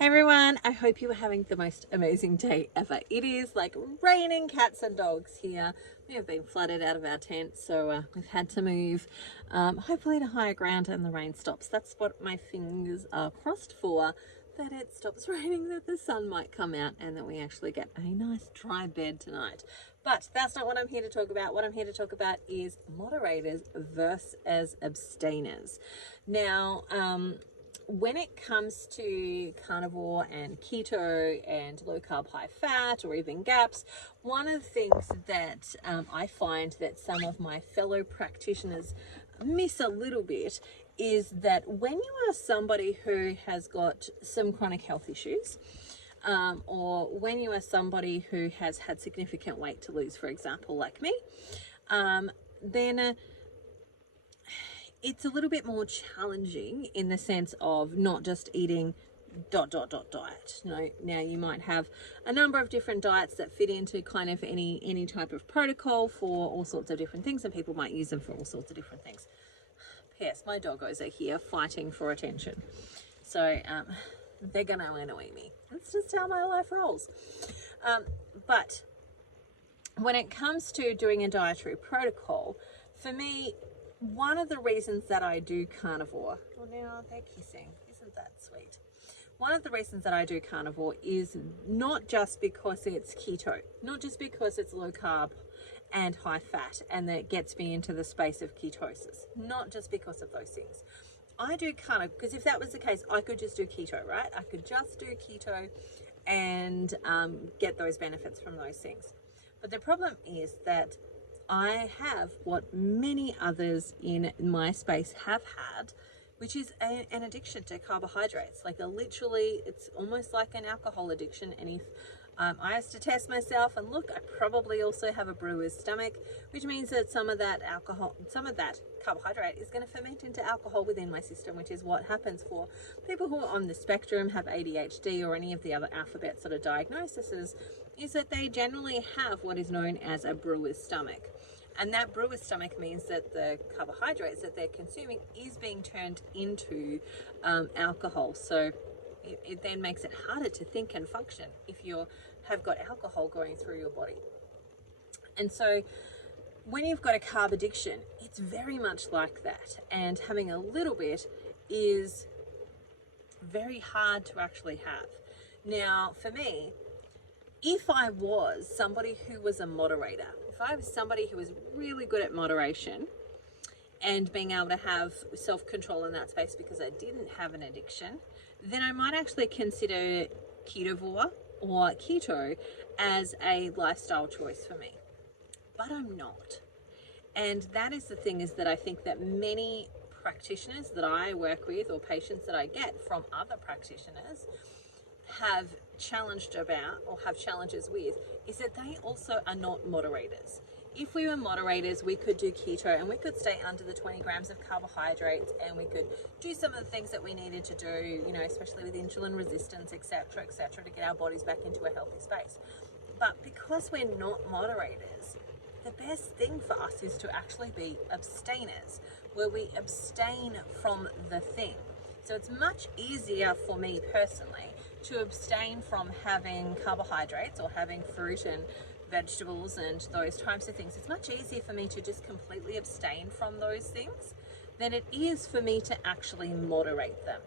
Hey everyone, I hope you are having the most amazing day ever. It is like raining cats and dogs here. We have been flooded out of our tent, so we've had to move, hopefully to higher ground and the rain stops. That's what my fingers are crossed for, that it stops raining, that the sun might come out and that we actually get a nice dry bed tonight. But that's not what I'm here to talk about. What I'm here to talk about is moderators versus abstainers. Now, when it comes to carnivore and keto and low carb, high fat, or even GAPS, one of the things that I find that some of my fellow practitioners miss a little bit is that when you are somebody who has got some chronic health issues, or when you are somebody who has had significant weight to lose, for example, like me, then it's a little bit more challenging in the sense of not just eating diet. Now you might have a number of different diets that fit into kind of any type of protocol for all sorts of different things, and people might use them for all sorts of different things. P.S. My doggos are here fighting for attention, so they're gonna annoy me. That's just how my life rolls. But when it comes to doing a dietary protocol, for me, one of the reasons that I do carnivore, well now they're kissing, isn't that sweet? One of the reasons that I do carnivore is not just because it's keto, not just because it's low carb and high fat and that gets me into the space of ketosis, not just because of those things. I do carnivore because if that was the case, I could just do keto, right? I could just do keto and get those benefits from those things. But the problem is that I have what many others in my space have had, which is an addiction to carbohydrates. Like literally, it's almost like an alcohol addiction. And if I was to test myself and look, I probably also have a brewer's stomach, which means that some of that carbohydrate is going to ferment into alcohol within my system, which is what happens for people who are on the spectrum, have ADHD or any of the other alphabet sort of diagnoses, is that they generally have what is known as a brewer's stomach. And that brewer's stomach means that the carbohydrates that they're consuming is being turned into alcohol. So it then makes it harder to think and function if you have got alcohol going through your body. And so when you've got a carb addiction, it's very much like that. And having a little bit is very hard to actually have. Now, for me, if I was somebody who was a moderator, if I was somebody who was really good at moderation and being able to have self-control in that space because I didn't have an addiction, then I might actually consider ketovore or keto as a lifestyle choice for me. But I'm not. And that is the thing, is that I think that many practitioners that I work with or patients that I get from other practitioners have challenged about or have challenges with is that they also are not moderators. If we were moderators, we could do keto and we could stay under the 20 grams of carbohydrates and we could do some of the things that we needed to do, especially with insulin resistance, etc., to get our bodies back into a healthy space. But because we're not moderators, the best thing for us is to actually be abstainers, where we abstain from the thing. So it's much easier for me personally to abstain from having carbohydrates or having fruit and vegetables and those types of things. It's much easier for me to just completely abstain from those things than it is for me to actually moderate them.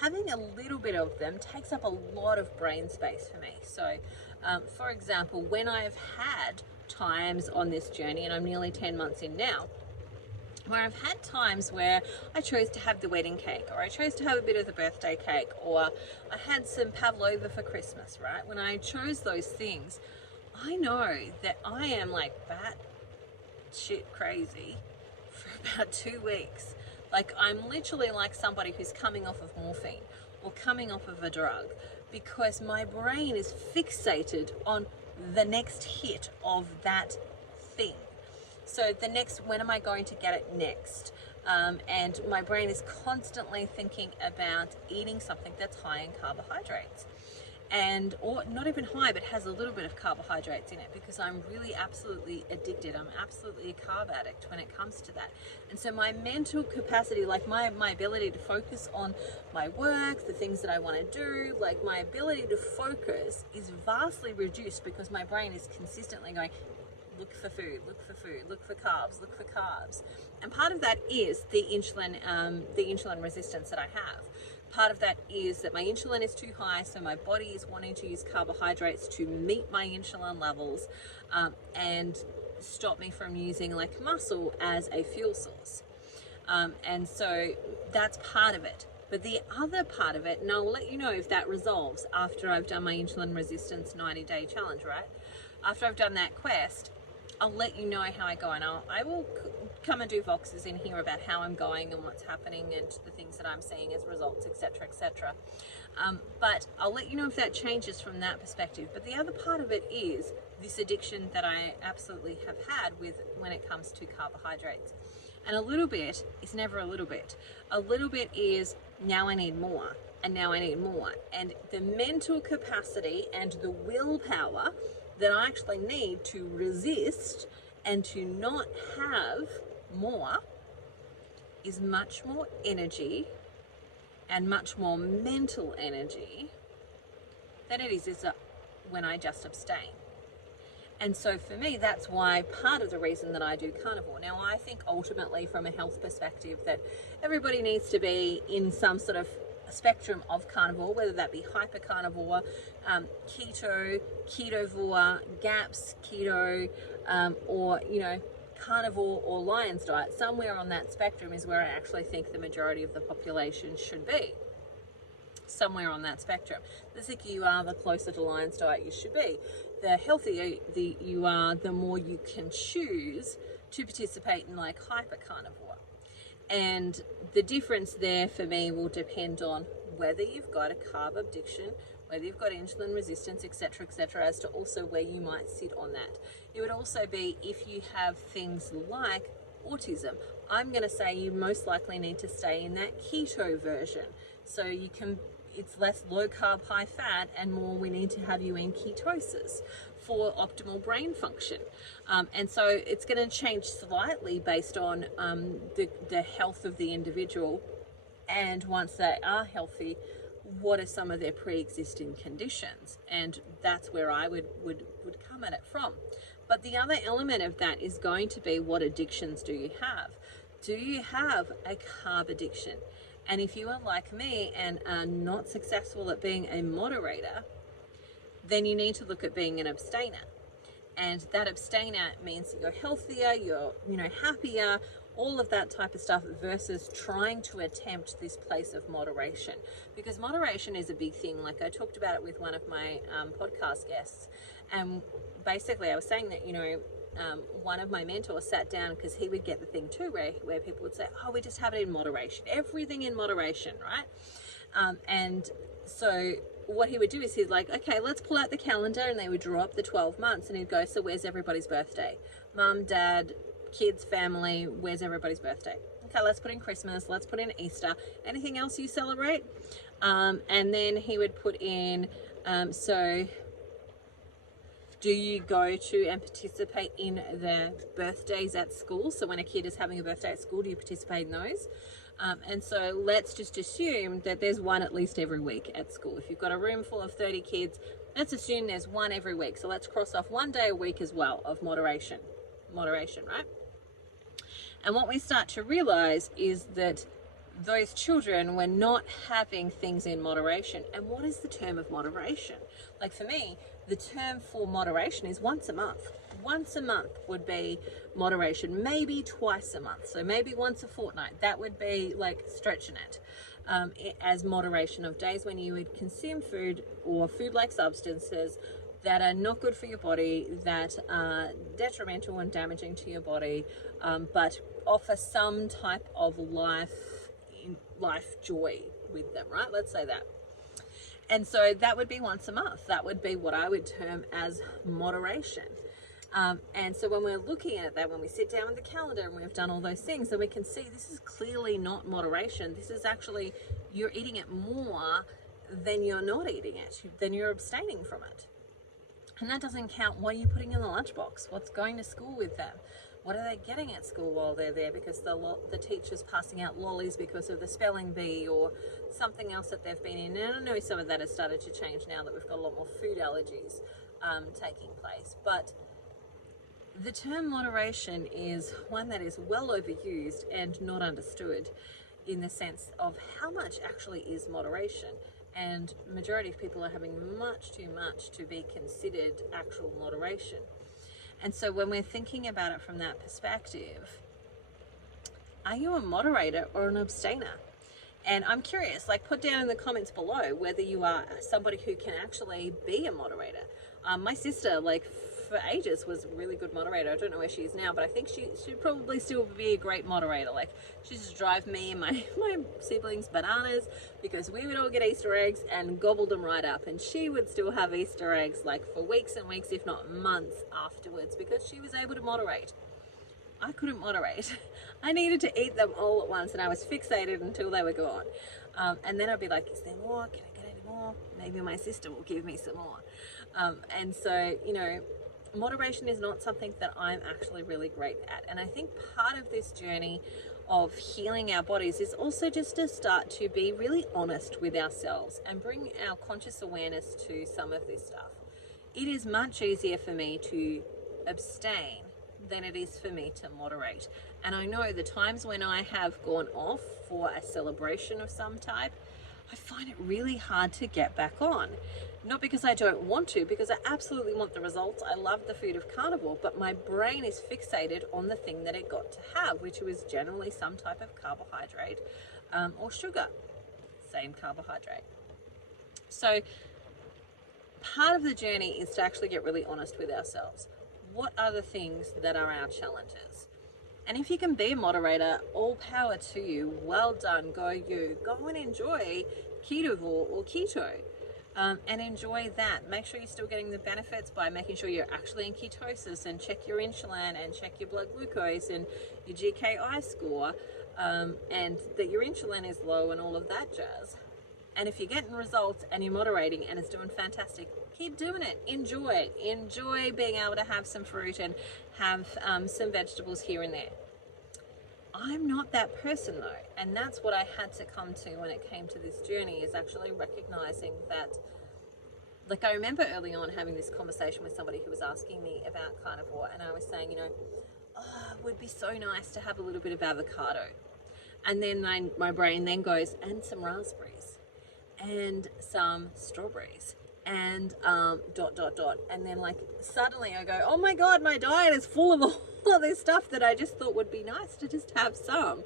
Having a little bit of them takes up a lot of brain space for me. So, for example, when I've had times on this journey, and I'm nearly 10 months in now, where I've had times where I chose to have the wedding cake, or I chose to have a bit of the birthday cake, or I had some pavlova for Christmas, right? When I chose those things, I know that I am like bat shit crazy for about 2 weeks. Like I'm literally like somebody who's coming off of morphine or coming off of a drug, because my brain is fixated on the next hit of that thing. So when am I going to get it next? And my brain is constantly thinking about eating something that's high in carbohydrates. and or not even high, but has a little bit of carbohydrates in it, because I'm really absolutely addicted. I'm absolutely a carb addict when it comes to that. And so my mental capacity, like my ability to focus on my work, the things that I want to do, like my ability to focus is vastly reduced because my brain is consistently going, look for food, look for food, look for carbs, look for carbs. And part of that is the insulin resistance that I have. Part of that is that my insulin is too high, so my body is wanting to use carbohydrates to meet my insulin levels and stop me from using like muscle as a fuel source. And so that's part of it. But the other part of it, and I'll let you know if that resolves after I've done my insulin resistance 90-day challenge, right? After I've done that quest, I'll let you know how I go, and I will come and do voxes in here about how I'm going and what's happening and the things that I'm seeing as results, etc., etc. But I'll let you know if that changes from that perspective. But the other part of it is this addiction that I absolutely have had with when it comes to carbohydrates. And a little bit is never a little bit. A little bit is now I need more, and now I need more. And the mental capacity and the willpower that I actually need to resist and to not have more is much more energy and much more mental energy than it is when I just abstain. And so for me, that's why part of the reason that I do carnivore. Now, I think ultimately from a health perspective that everybody needs to be in some sort of spectrum of carnivore, whether that be hyper carnivore, keto, ketovore, GAPS, keto, or, you know, carnivore or lion's diet. Somewhere on that spectrum is where I actually think the majority of the population should be. Somewhere on that spectrum. The sicker you are, the closer to lion's diet you should be. The healthier you are, the more you can choose to participate in like hyper carnivore. And the difference there for me will depend on whether you've got a carb addiction, whether you've got insulin resistance, etc., etc., as to also where you might sit on that. It would also be if you have things like autism. I'm going to say you most likely need to stay in that keto version. So you can, it's less low carb, high fat, and more we need to have you in ketosis for optimal brain function. And so it's going to change slightly based on the health of the individual. And once they are healthy, what are some of their pre-existing conditions? And that's where I would come at it from. But the other element of that is going to be, what addictions do you have? Do you have a carb addiction? And if you are like me and are not successful at being a moderator, then you need to look at being an abstainer. And that abstainer means that you're healthier, you're happier, all of that type of stuff, versus trying to attempt this place of moderation. Because moderation is a big thing. Like I talked about it with one of my podcast guests, and basically I was saying that, one of my mentors sat down, because he would get the thing too where people would say, oh, we just have it in moderation, everything in moderation, right? And so what he would do is he's like, okay, let's pull out the calendar, and they would draw up the 12 months, and he'd go, so where's everybody's birthday? Mum, dad, kids, family, where's everybody's birthday? Okay, let's put in Christmas, let's put in Easter. Anything else you celebrate? And then he would put in, so do you go to and participate in the birthdays at school? So when a kid is having a birthday at school, do you participate in those? And so let's just assume that there's one at least every week at school. If you've got a room full of 30 kids, let's assume there's one every week. So let's cross off one day a week as well of moderation, right? And what we start to realize is that those children were not having things in moderation. And what is the term of moderation? Like for me, the term for moderation is once a month. Once a month would be moderation, maybe twice a month. So maybe once a fortnight. That would be like stretching it as moderation of days when you would consume food or food-like substances that are not good for your body, that are detrimental and damaging to your body, but offer some type of life joy with them, right? Let's say that. And so that would be once a month. That would be what I would term as moderation. And so when we're looking at that, when we sit down with the calendar and we've done all those things, then we can see this is clearly not moderation. This is actually, you're eating it more then you're not eating it, then you're abstaining from it. And that doesn't count what are you putting in the lunchbox, what's going to school with them, what are they getting at school while they're there, because the teacher's passing out lollies because of the spelling bee or something else that they've been in. And I know some of that has started to change now that we've got a lot more food allergies taking place. But the term moderation is one that is well overused and not understood in the sense of how much actually is moderation. And majority of people are having much too much to be considered actual moderation. And so when we're thinking about it from that perspective, are you a moderator or an abstainer? And I'm curious, like, put down in the comments below whether you are somebody who can actually be a moderator. My sister, like, for ages was a really good moderator. I don't know where she is now, but I think she'd probably still be a great moderator. Like, she used to drive me and my siblings bananas because we would all get Easter eggs and gobbled them right up. And she would still have Easter eggs like for weeks and weeks, if not months afterwards, because she was able to moderate. I couldn't moderate. I needed to eat them all at once, and I was fixated until they were gone. And then I'd be like, is there more? Can I get any more? Maybe my sister will give me some more. And so, you know, moderation is not something that I'm actually really great at. And I think part of this journey of healing our bodies is also just to start to be really honest with ourselves and bring our conscious awareness to some of this stuff. It is much easier for me to abstain than it is for me to moderate. And I know the times when I have gone off for a celebration of some type, I find it really hard to get back on. Not because I don't want to, because I absolutely want the results. I love the food of carnivore, but my brain is fixated on the thing that it got to have, which was generally some type of carbohydrate or sugar, same carbohydrate. So part of the journey is to actually get really honest with ourselves. What are the things that are our challenges? And if you can be a moderator, all power to you. Well done, go you. Go and enjoy Carnivore or keto and enjoy that. Make sure you're still getting the benefits by making sure you're actually in ketosis, and check your insulin and check your blood glucose and your GKI score, and that your insulin is low and all of that jazz. And if you're getting results and you're moderating and it's doing fantastic, keep doing it. Enjoy being able to have some fruit and have some vegetables here and there. I'm not that person though, and that's what I had to come to when it came to this journey, is actually recognizing that, like, I remember early on having this conversation with somebody who was asking me about carnivore, and I was saying, you know, oh, it would be so nice to have a little bit of avocado. And then my brain then goes, and some raspberries and some strawberries and ... and then, like, suddenly I go, oh my god, my diet is full of all this stuff that I just thought would be nice to just have some,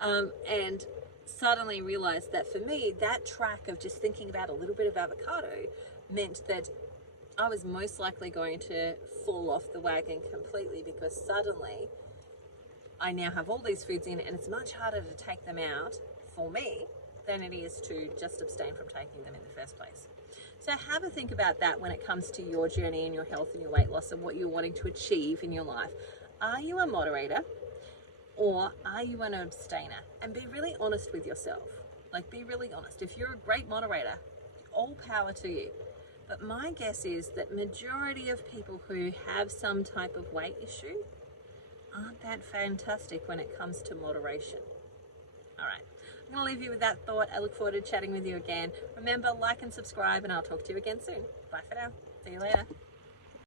and suddenly realized that for me, that track of just thinking about a little bit of avocado meant that I was most likely going to fall off the wagon completely, because suddenly I now have all these foods in, and it's much harder to take them out for me than it is to just abstain from taking them in the first place. So have a think about that when it comes to your journey and your health and your weight loss and what you're wanting to achieve in your life. Are you a moderator or are you an abstainer? And be really honest with yourself. Like, be really honest. If you're a great moderator, all power to you. But my guess is that majority of people who have some type of weight issue aren't that fantastic when it comes to moderation. All right. I'm going to leave you with that thought. I look forward to chatting with you again. Remember, like and subscribe, and I'll talk to you again soon. Bye for now. See you later.